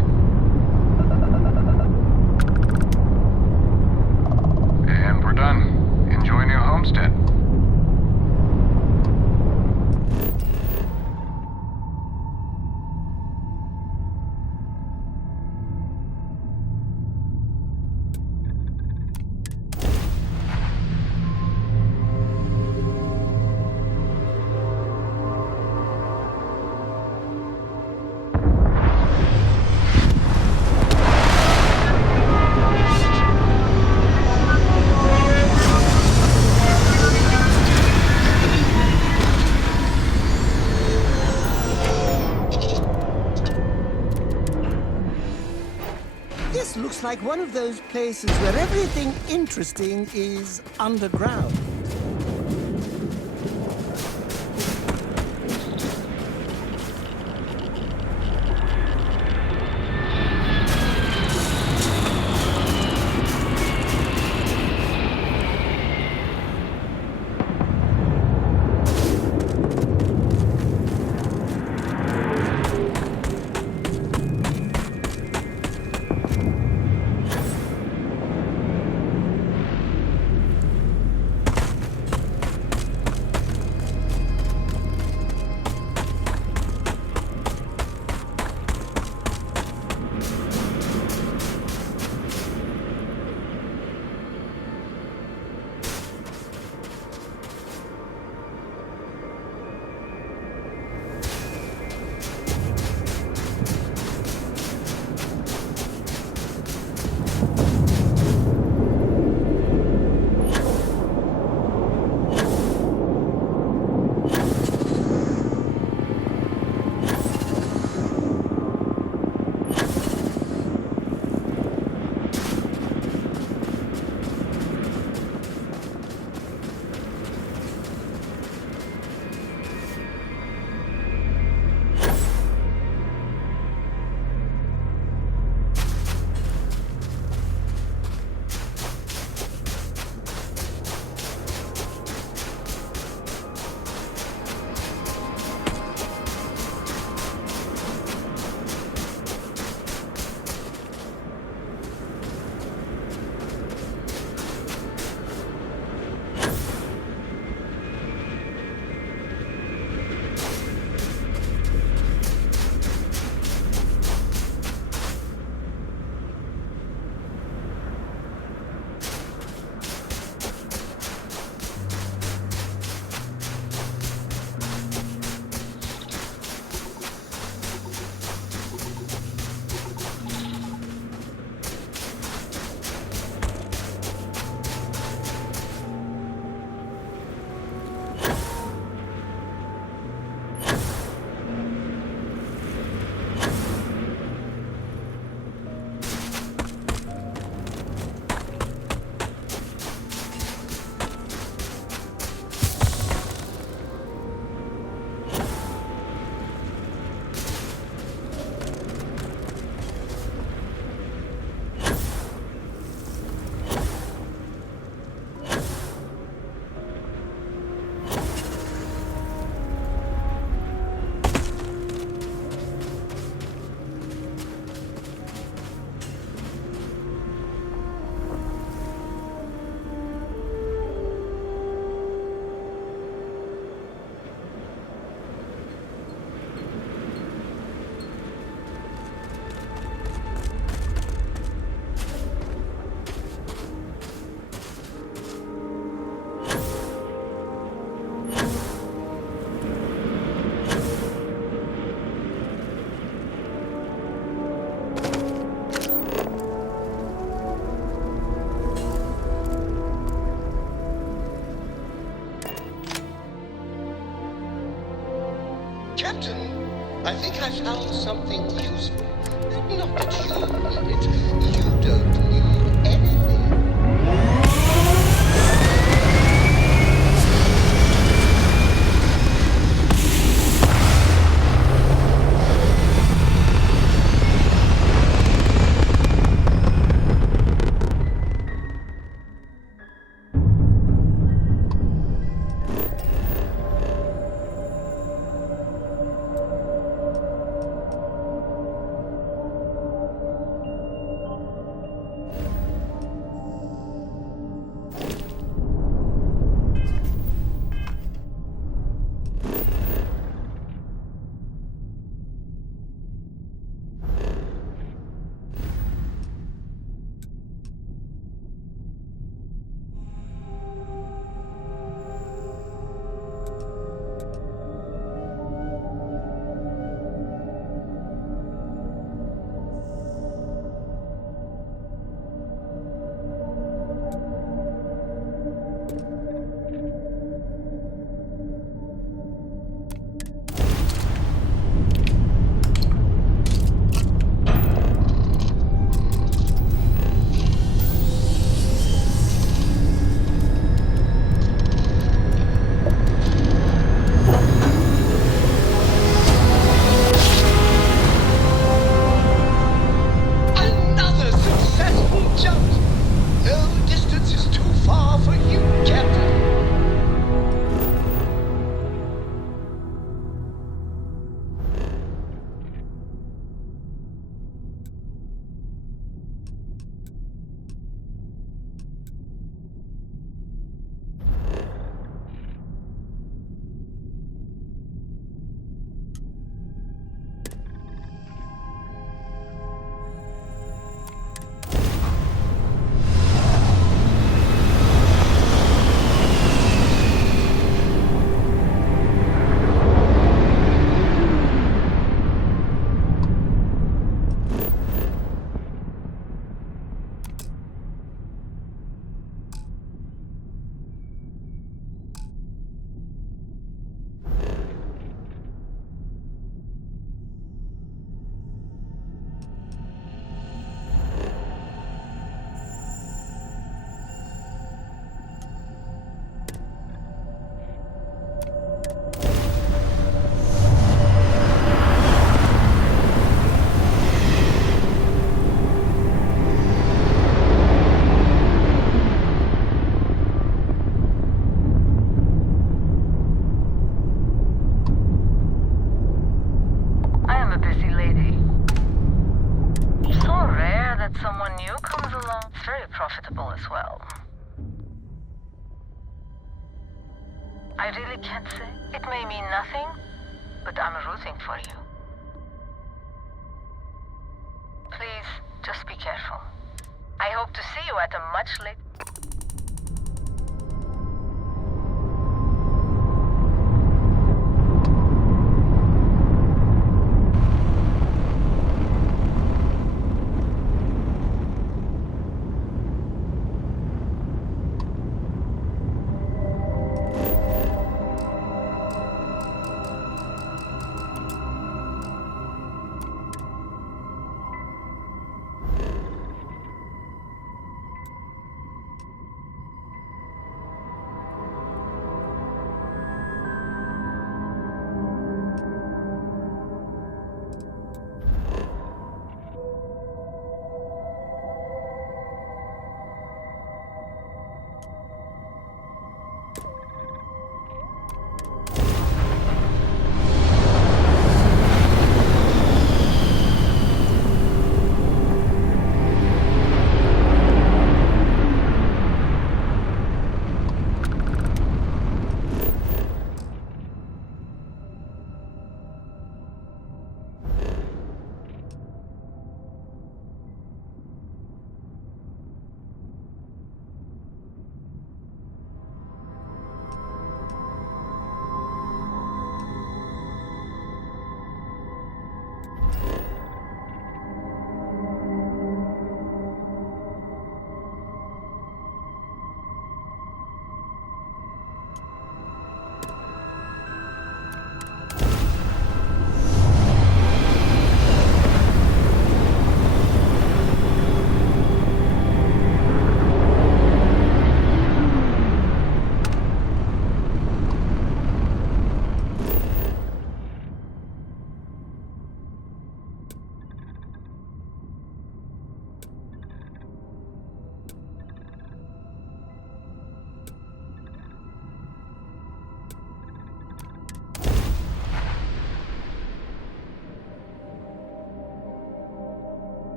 And we're done. Enjoy your homestead. This looks like one of those places where everything interesting is underground. Captain, I think I found something useful. Not that you need it. You don't need anything. profitable as well. I really can't say. It may mean nothing, but I'm rooting for you. Please, just be careful. I hope to see you at a much later...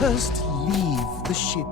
First, leave the ship.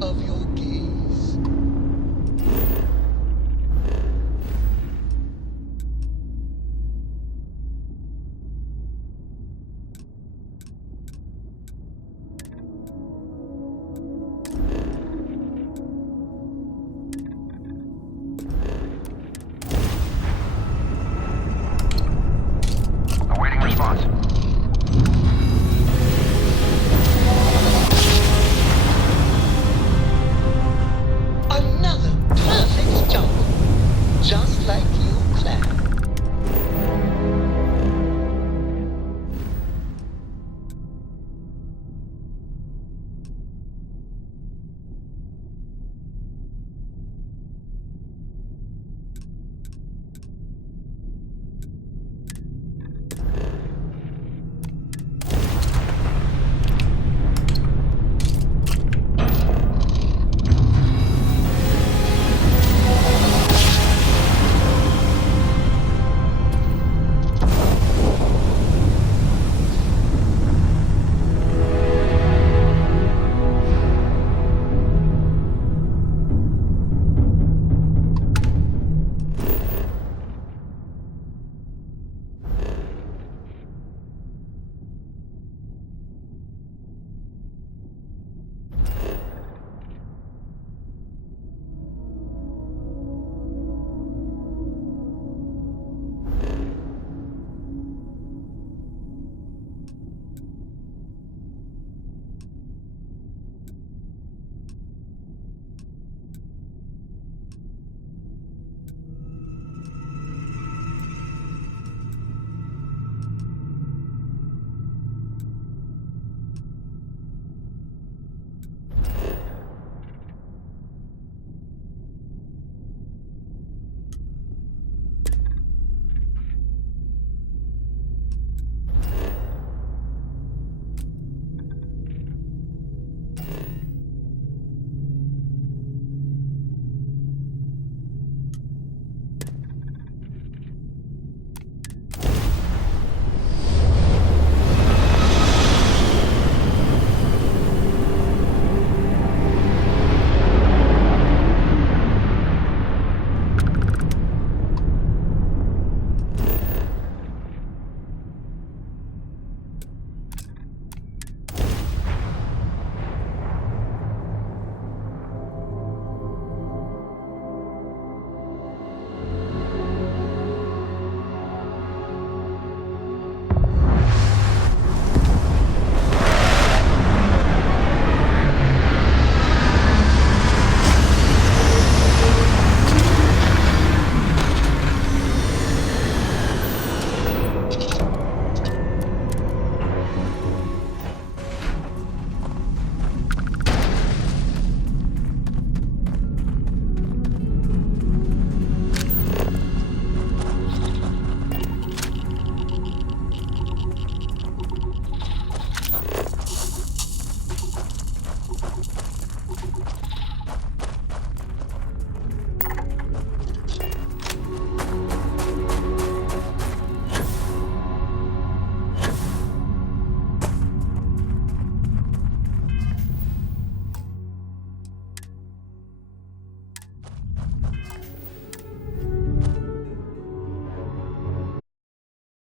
of your game.